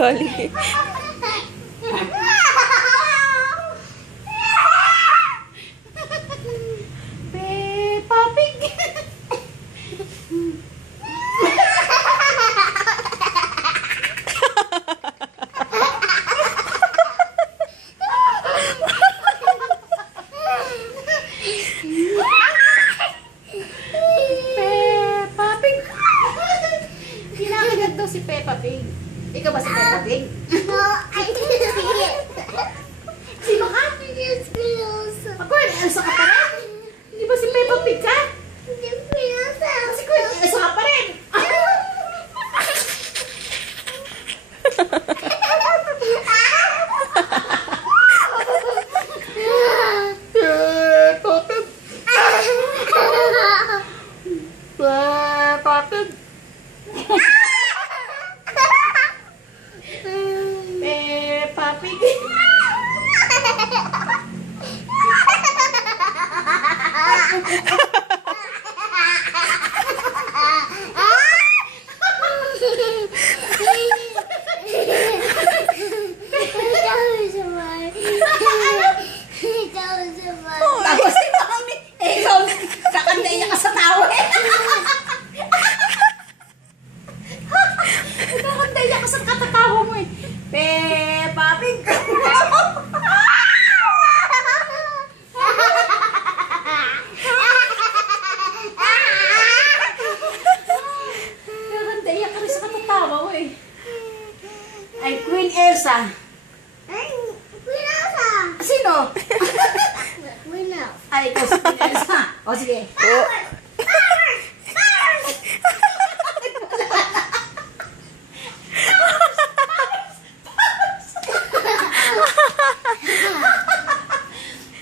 galing. Peppa Pig. Kinakagat daw si Peppa Pig. Ikaw ba si Peppa Pig? No, I didn't see it. Sino ka? Elsa. Ako, Elsa ka pa rin? Hindi ba si Peppa Pig ka? Elsa. Kasi ko, Elsa ka pa rin. Peppa Pig. Peppa Pig. Peppa Pig. Tapos si Mami, ikaw, kakandaya ka sa tao eh. Kakandaya ka sa katatawa mo eh. Peppa Pig. Kakandaya ka rin sa katatawa mo eh. Ay, Queen Elsa. Sino? Ay, ikaw si Queen Elsa. O, sige. Oh.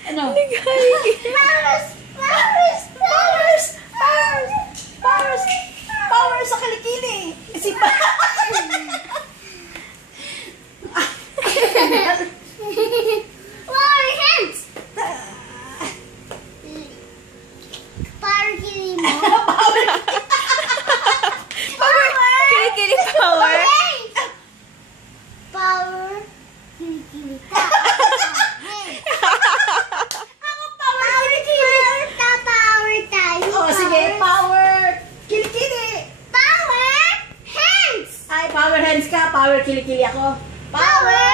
Ano? Power sa kilikili. Si Kilikili power. Oh, sige, power kilikili. Ay, power hands ka, power kilikili ako. Power